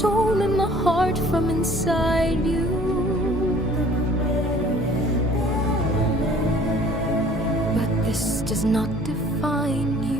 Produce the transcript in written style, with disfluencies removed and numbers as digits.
stolen my heart from inside you. But this does not define you.